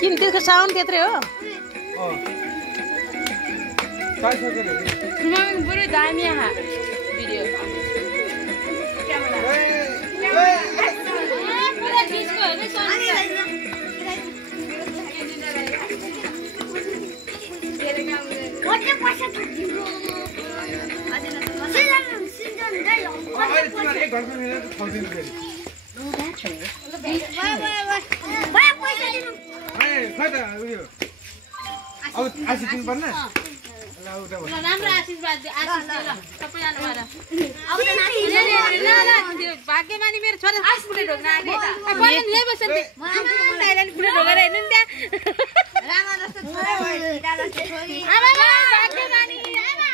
किन त्यसको साउन्ड त्यत्रै हो पुरै दामी आहा भिडियो पुरा डिस्को हैन राम्रो आशीर्वाद आशीष ल सबैजना भएर अब भाग्यमानी मेरो छोरा आशीषले ढोक्न आके बल्ल यही बस्छ म आमालाई पुरा ढोकेर हेर्नु नि त्यहाँ रामा जस्तो छोरा भयो दादा जस्तो छोरी आमा भाग्यमानी आमा